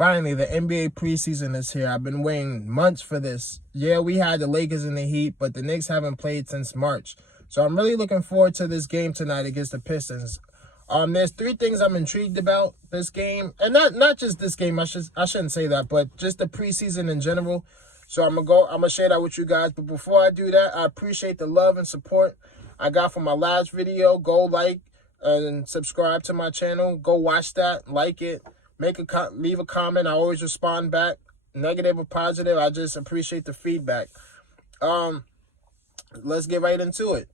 Finally, the NBA preseason is here. I've been waiting months for this. Yeah, we had the Lakers and the Heat, but the Knicks haven't played since March. So I'm really looking forward to this game tonight against the Pistons. There's three things I'm intrigued about this game, and not just this game. I shouldn't say that, but just the preseason in general. So I'm gonna share that with you guys. But before I do that, I appreciate the love and support I got from my last video. Go like and subscribe to my channel. Go watch that, like it. Leave a comment. I always respond back, negative or positive. I just appreciate the feedback. Let's get right into it.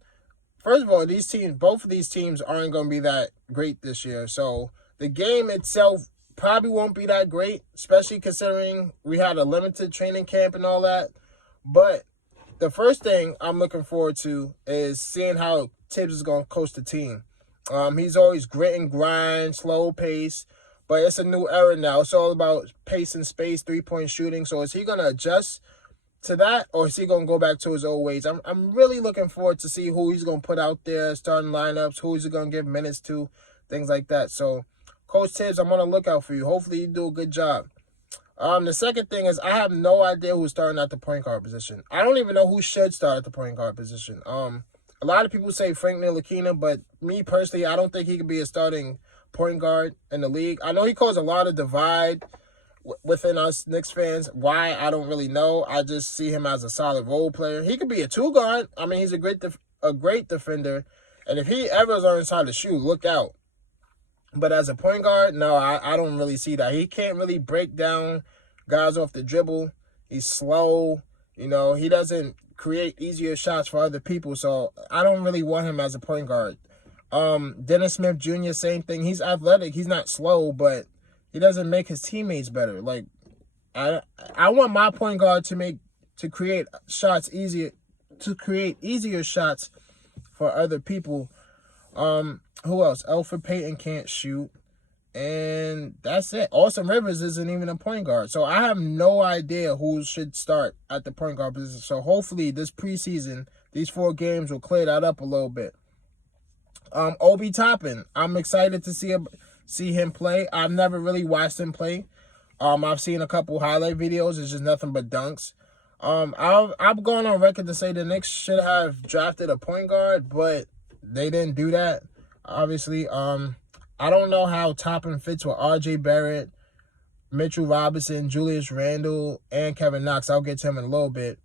First of all, both of these teams aren't going to be that great this year. So the game itself probably won't be that great, especially considering we had a limited training camp and all that. But the first thing I'm looking forward to is seeing how Tibbs is going to coach the team. He's always grit and grind, slow pace. But it's a new era now. It's all about pace and space, three-point shooting. So is he going to adjust to that, or is he going to go back to his old ways? I'm really looking forward to see who he's going to put out there, starting lineups, who he's going to give minutes to, things like that. So, Coach Tibbs, I'm on the lookout for you. Hopefully you do a good job. The second thing is I have no idea who's starting at the point guard position. I don't even know who should start at the point guard position. A lot of people say Frank Ntilikina, but me personally, I don't think he could be a starting point guard in the league. I know he caused a lot of divide within us Knicks fans. Why, I don't really know. I just see him as a solid role player. He could be a two guard. I mean, he's a great defender, and if he ever learns how to shoot, look out. But as a point guard, no, I don't really see that. He can't really break down guys off the dribble. He's slow. He doesn't create easier shots for other people, so I don't really want him as a point guard. Dennis Smith Jr., same thing. He's athletic. He's not slow, but he doesn't make his teammates better. Like, I want my point guard to create easier shots for other people. Who else? Elfrid Payton can't shoot, and that's it. Austin Rivers isn't even a point guard, so I have no idea who should start at the point guard position. So hopefully this preseason, these 4 games will clear that up a little bit. Obi Toppin, I'm excited to see him play. I've never really watched him play. I've seen a couple highlight videos. It's just nothing but dunks. I've gone on record to say the Knicks should have drafted a point guard, but they didn't do that, obviously. I don't know how Toppin fits with RJ Barrett, Mitchell Robinson, Julius Randle, and Kevin Knox. I'll get to him in a little bit.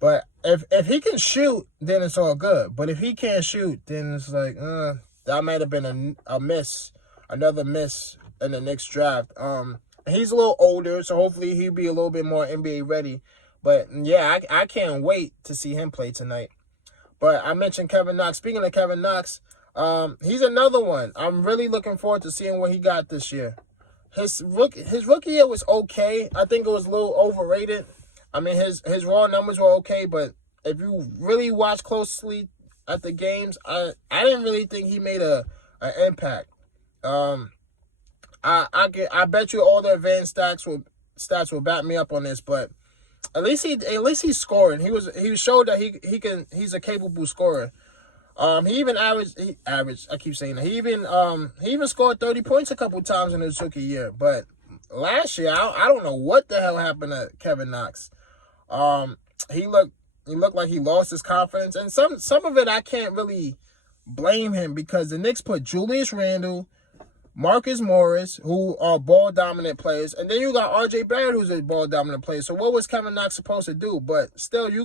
But if he can shoot, then it's all good. But if he can't shoot, then it's like, that might have been another miss in the next draft. He's a little older, so hopefully he'll be a little bit more NBA ready. But, yeah, I can't wait to see him play tonight. But I mentioned Kevin Knox. Speaking of Kevin Knox, he's another one. I'm really looking forward to seeing what he got this year. His rookie year was okay. I think it was a little overrated. I mean, his raw numbers were okay, but if you really watch closely at the games, I didn't really think he made an impact. I bet you all the advanced stats will back me up on this, but at least he's scoring. He showed that he's a capable scorer. He even averaged. I keep saying that. He even scored 30 points a couple times in his rookie year. But last year, I don't know what the hell happened to Kevin Knox. He looked like he lost his confidence, and some of it I can't really blame him because the Knicks put Julius Randle, Marcus Morris, who are ball dominant players, and then you got RJ Barrett, who's a ball dominant player. So what was Kevin Knox supposed to do? But still, he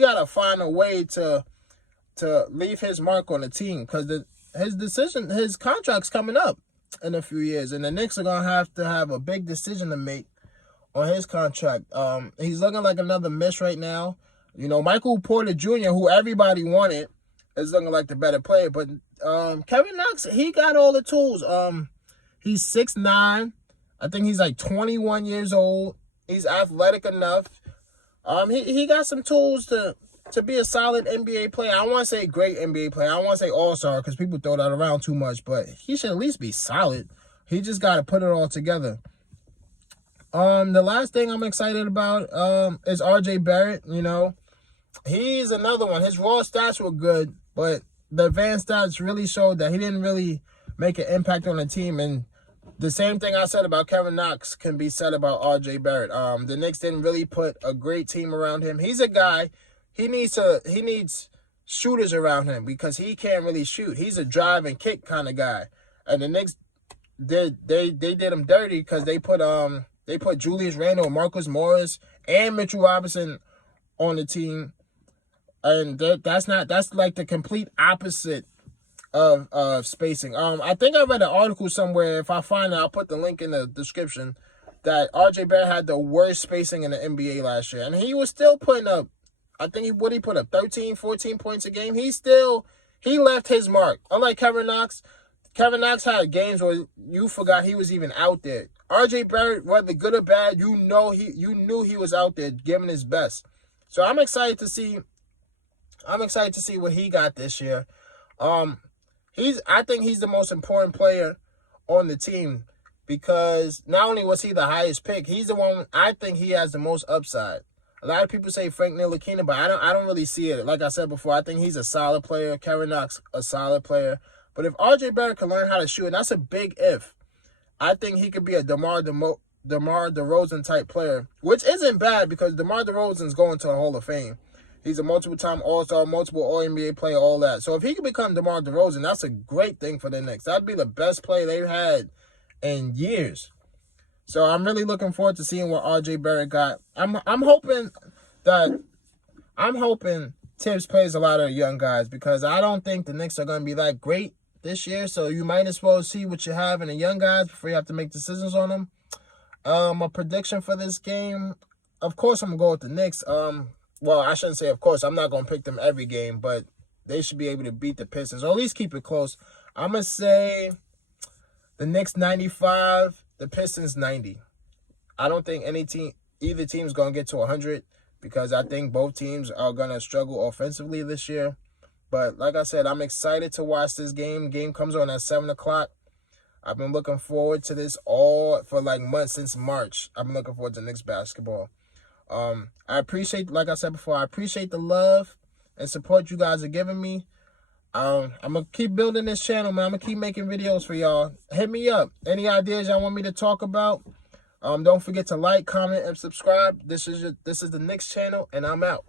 gotta find a way to leave his mark on the team because his contract's coming up in a few years, and the Knicks are gonna have a big decision to make on his contract. He's looking like another miss right now. Michael Porter Jr., who everybody wanted, is looking like the better player. But Kevin Knox, he got all the tools. He's 6'9". I think he's like 21 years old. He's athletic enough. He got some tools to be a solid NBA player. I don't want to say great NBA player. I don't want to say all-star because people throw that around too much. But he should at least be solid. He just got to put it all together. The last thing I'm excited about is RJ Barrett. He's another one. His raw stats were good, but the advanced stats really showed that he didn't really make an impact on the team. And the same thing I said about Kevin Knox can be said about R.J. Barrett. The Knicks didn't really put a great team around him. He's a guy, he needs shooters around him because he can't really shoot. He's a drive and kick kind of guy. And the Knicks they did him dirty because they put Julius Randle, Marcus Morris, and Mitchell Robinson on the team. And that's like the complete opposite of spacing. I think I read an article somewhere. If I find it, I'll put the link in the description. That R.J. Barrett had the worst spacing in the NBA last year, and he was still putting up. I think he put up 13, 14 points a game. He left his mark. Unlike Kevin Knox had games where you forgot he was even out there. R.J. Barrett, whether good or bad, you knew he was out there giving his best. So I'm excited to see what he got this year. I think he's the most important player on the team because not only was he the highest pick, he's the one I think he has the most upside. A lot of people say Frank Ntilikina, but I don't really see it. Like I said before, I think he's a solid player. Kevin Knox, a solid player. But if R.J. Barrett can learn how to shoot, and that's a big if, I think he could be a DeMar DeRozan type player, which isn't bad because DeMar DeRozan's going to the Hall of Fame. He's a multiple-time All-Star, multiple All-NBA player, all that. So if he can become DeMar DeRozan, that's a great thing for the Knicks. That'd be the best player they've had in years. So I'm really looking forward to seeing what R.J. Barrett got. I'm hoping Tibbs plays a lot of young guys because I don't think the Knicks are going to be that great this year. So you might as well see what you have in the young guys before you have to make decisions on them. A prediction for this game, of course, I'm going to go with the Knicks. Well, I shouldn't say of course. I'm not going to pick them every game, but they should be able to beat the Pistons, or at least keep it close. I'm going to say the Knicks 95, the Pistons 90. I don't think either team's going to get to 100 because I think both teams are going to struggle offensively this year. But like I said, I'm excited to watch this game. Game comes on at 7 o'clock. I've been looking forward to this all for like months since March. I've been looking forward to Knicks basketball. I appreciate, like I said before, I appreciate the love and support you guys are giving me. I'm going to keep building this channel, man. I'm going to keep making videos for y'all. Hit me up. Any ideas y'all want me to talk about? Don't forget to like, comment, and subscribe. This is the Knicks channel, and I'm out.